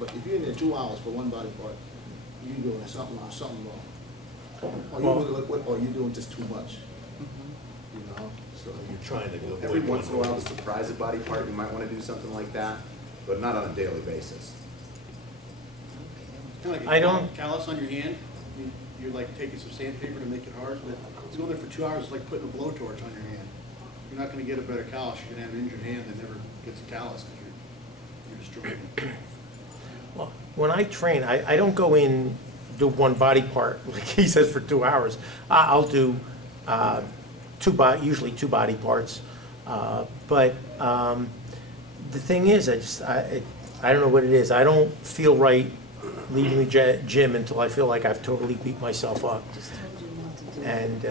but if you're in there 2 hours for one body part, you're doing something wrong. Or you're doing just too much. You know? So you're trying to go every once in a while to surprise a body part, you might want to do something like that, but not on a daily basis. Kind of like a callus on your hand. You're like taking some sandpaper to make it hard, but it's going there for 2 hours. It's like putting a blowtorch on your hand. You're not going to get a better callus. You're going to have an injured hand that never gets a callus because you're destroying it. Well, when I train, I don't go in, do one body part, like he says, for 2 hours. I'll do usually two body parts. But the thing is, I don't know what it is. I don't feel right leaving the gym until I feel like I've totally beat myself up. And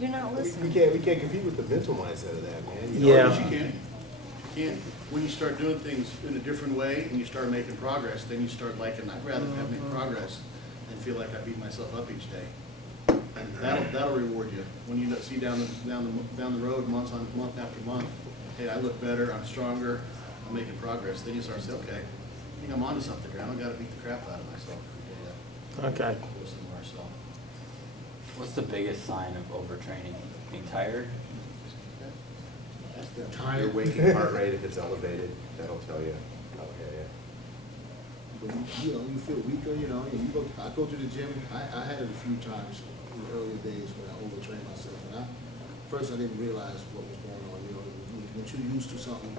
you're not listening. We can't compete with the mental mindset of that, man. You know, yes, you can. You can. When you start doing things in a different way and you start making progress, then you start liking, I'd rather have make progress than feel like I beat myself up each day. And that'll reward you when you see down the road month after month. Hey, I look better, I'm stronger, I'm making progress. Then you start to say, okay, I think I'm onto something here. I don't got to beat the crap out of myself every day. Okay. Go somewhere, so. What's the biggest sign of overtraining? Being tired? That's the Your waking heart rate, if it's elevated, that'll tell you. Okay, yeah. When you feel weaker, and I go to the gym. I had it a few times in the earlier days when I overtrained myself, and first I didn't realize what was going on. When you're used to something,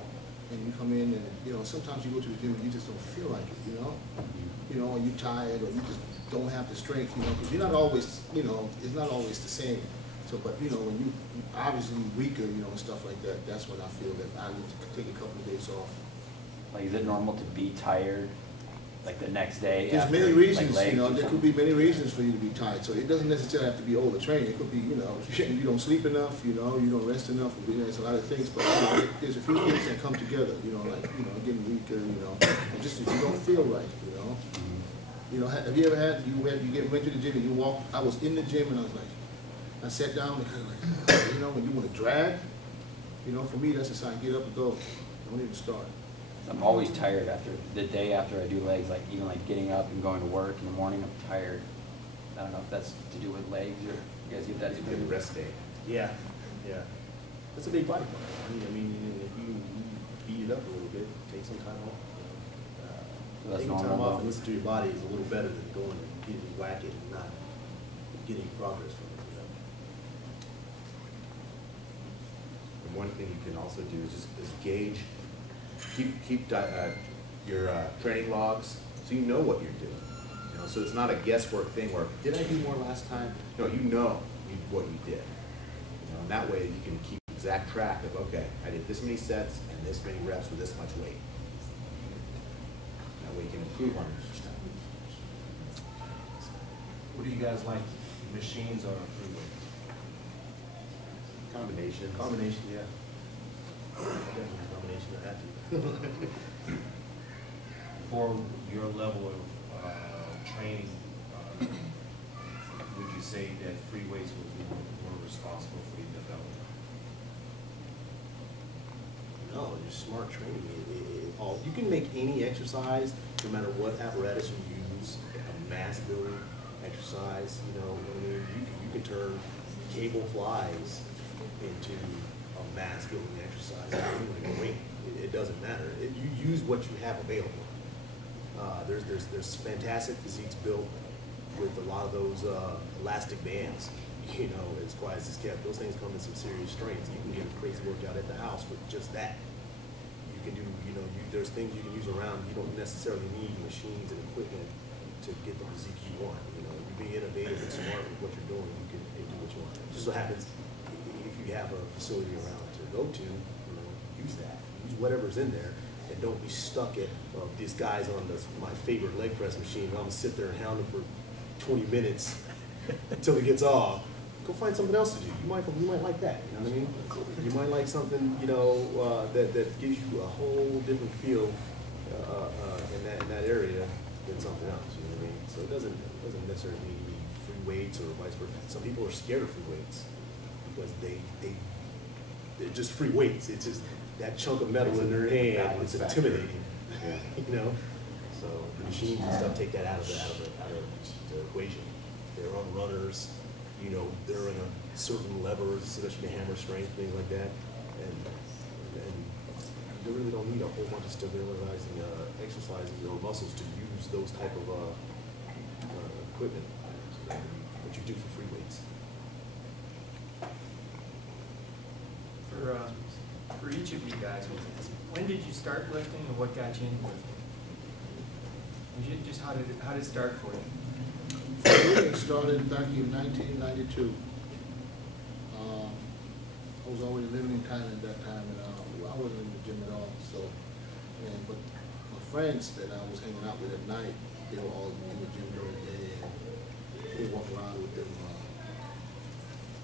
and you come in, and sometimes you go to the gym and you just don't feel like it. Or you're tired, or you just don't have the strength. Because you're not always, it's not always the same. So, but when you obviously weaker, and stuff like that, that's when I feel that I need to take a couple of days off. Like, is it normal to be tired, like the next day? There's after, many reasons, like there could be many reasons for you to be tired. So it doesn't necessarily have to be overtraining. It could be, you don't sleep enough, you don't rest enough. There's a lot of things, but there's a few things that come together. Getting weaker, and just if you don't feel right, have you ever had you went to the gym and you walked? I was in the gym and I was like, I sat down and kind of like, when you want to drag, for me that's a sign. Get up and go. Don't even start. I'm always tired after the day after I do legs, like even like getting up and going to work in the morning, I'm tired. I don't know if that's to do with legs or you guys get that It's a good rest day. Yeah, yeah. That's a big body part. I mean, if you beat it up a little bit, take some time off. So that's taking time normal, off and listen to your body is a little better than going and getting whack it and not getting progress from it. And one thing you can also do is just gauge, keep your training logs so you know what you're doing. So it's not a guesswork thing where, did I do more last time? No, you know what you did. And that way you can keep exact track of, okay, I did this many sets and this many reps with this much weight. That way you can improve on it each time. What do you guys like, machines or free weight? Combinations. Combination, yeah. Definitely a combination, I have to. For your level of training, would you say that free weights would be more responsible for your development? No, just smart training. You can make any exercise, no matter what apparatus you use, a mass building exercise. You can turn cable flies into a mass building exercise. It doesn't matter. You use what you have available. There's fantastic physiques built with a lot of those elastic bands. As quiet as it's kept, those things come in some serious strengths. You can get a crazy workout at the house with just that. You can do, there's things you can use around. You don't necessarily need machines and equipment to get the physique you want. You be innovative and smart with what you're doing. You can do what you want. Just so happens, if you have a facility around to go to, use that. Use whatever's in there. And don't be stuck at these guys on my favorite leg press machine. I'm gonna sit there and hound him for 20 minutes until he gets off. Go find something else to do. You might like that. You know what I mean? You might like something that gives you a whole different feel in that area than something else. You know what I mean? So it doesn't necessarily need free weights or vice versa. Some people are scared of free weights because they they're just free weights. It's just that chunk of metal in their hand. It's intimidating, you know. So the machines and stuff take that out of the equation. They're on runners, you know, they're in a certain levers, especially the hammer strength, things like that, and you really don't need a whole bunch of stabilizing exercises or muscles to use those type of equipment that you do for free weights. For each of you guys, when did you start lifting and what got you into lifting? Just how did it start for you? It started back in 1992. I was already living in Thailand at that time, and I wasn't in the gym at all. So, but my friends that I was hanging out with at night, they were all in the gym during the day, and they walk around with them.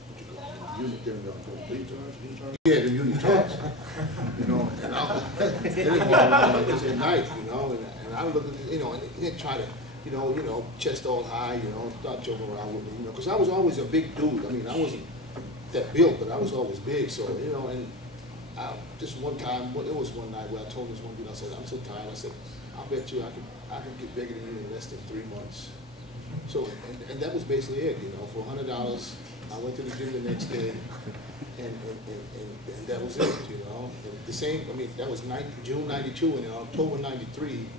What you call them? Unit them, yeah, the unit charge. You know, and they walk around like this at night, you know, and I look at, you know, and they try to. You know, chest all high, you know, start joking around with me, you know, because I was always a big dude. I mean, I wasn't that built, but I was always big. So, you know, and just one time, it was one night where I told this one dude, I said, I'm so tired. I said, I'll bet you I can get bigger than you in less than 3 months. So, and that was basically it, you know. For $100, I went to the gym the next day, and that was it, you know. And the same, I mean, that was June '92, and in October '93,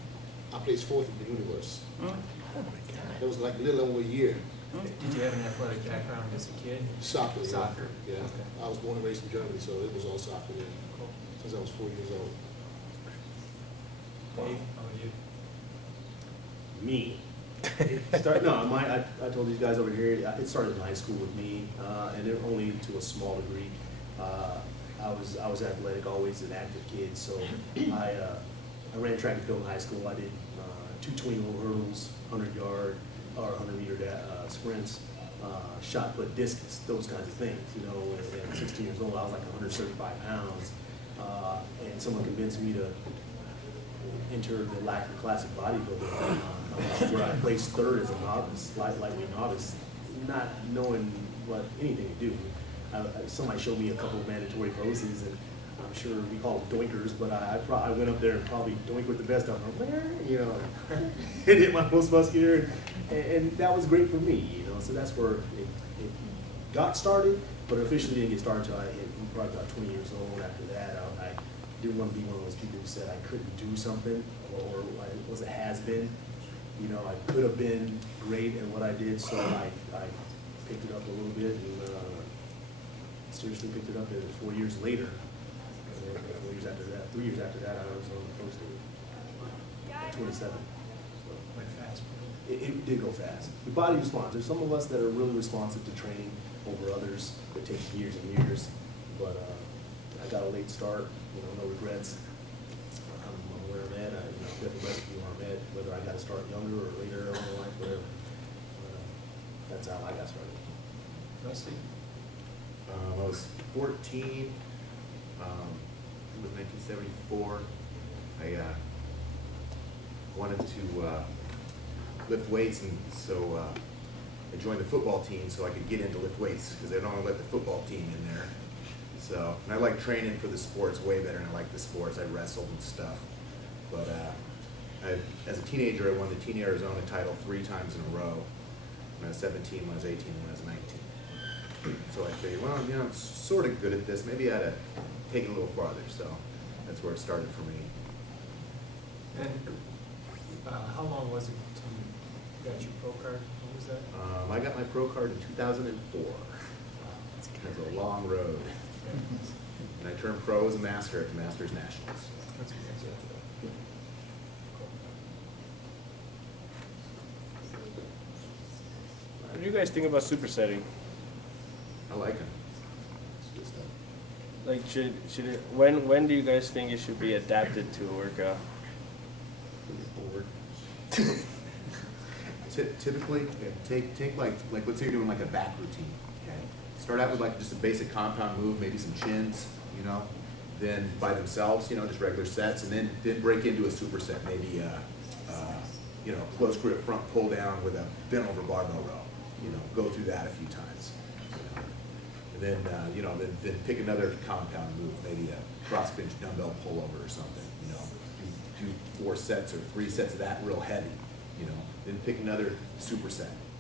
I placed 4th in the universe. Oh. It was like a little over a year. Did you have an athletic background as a kid? Soccer. Soccer. Yeah. Okay. I was born and raised in Germany, so it was all soccer. Yeah. Cool. Since I was 4 years old. Dave, how about you? Me. I told these guys over here, it started in high school with me, and it only to a small degree. I was athletic, always an active kid, so I ran track and field in high school. I did 220 hurdles, 100-yard or 100-meter sprints, shot put, discus, those kinds of things. You know, and at 16 years old, I was like 135 pounds, and someone convinced me to enter the Latin classic bodybuilding, where I placed 3rd as a novice, lightweight novice, not knowing anything to do. Somebody showed me a couple of mandatory poses, and I'm sure we call them doinkers, but I went up there and probably doinked with the best of them, you know, and hit my most muscular, and that was great for me, you know. So that's where it got started, but officially didn't get started until I hit probably about 20 years old. After that, I didn't want to be one of those people who said I couldn't do something or I was a has-been. You know, I could have been great at what I did, so I picked it up a little bit and seriously picked it up 4 years later. 4 years after that, 3 years after that, I was on close to 27. So Went fast. it did go fast. The body responds. There's some of us that are really responsive to training over others that take years and years. But I got a late start, you know, no regrets. I'm where I'm at. Different rest of you are at, whether I got to start younger or later on in life, whatever. That's how I got started. Rusty? I was 14, it was 1974. I wanted to lift weights, and so I joined the football team so I could get into lift weights, because they don't want to let the football team in there. So, and I like training for the sports way better than I like the sports. I wrestled and stuff. But as a teenager, I won the Teen Arizona title 3 times in a row. When I was 17, when I was 18, and when I was 19. So I figured, well, you know, I'm sort of good at this. Maybe I ought to take it a little farther. So that's where it started for me. And how long was it until you got your pro card? What was that? I got my pro card in 2004. That's a long road. And I turned pro as a master at the Masters Nationals. That's what you said. What do you guys think about supersetting? I like them. Like, should it, when do you guys think it should be adapted to a workout? Typically, take like let's say you're doing like a back routine. Okay? Start out with like just a basic compound move, maybe some chins, you know. Then by themselves, you know, just regular sets, and then break into a superset, maybe you know, close grip front pull down with a bent over barbell row. You know, go through that a few times. You know. And then, you know, then pick another compound move, maybe a cross bench dumbbell pullover or something, you know. Do 4 sets or 3 sets of that real heavy, you know. Then pick another superset,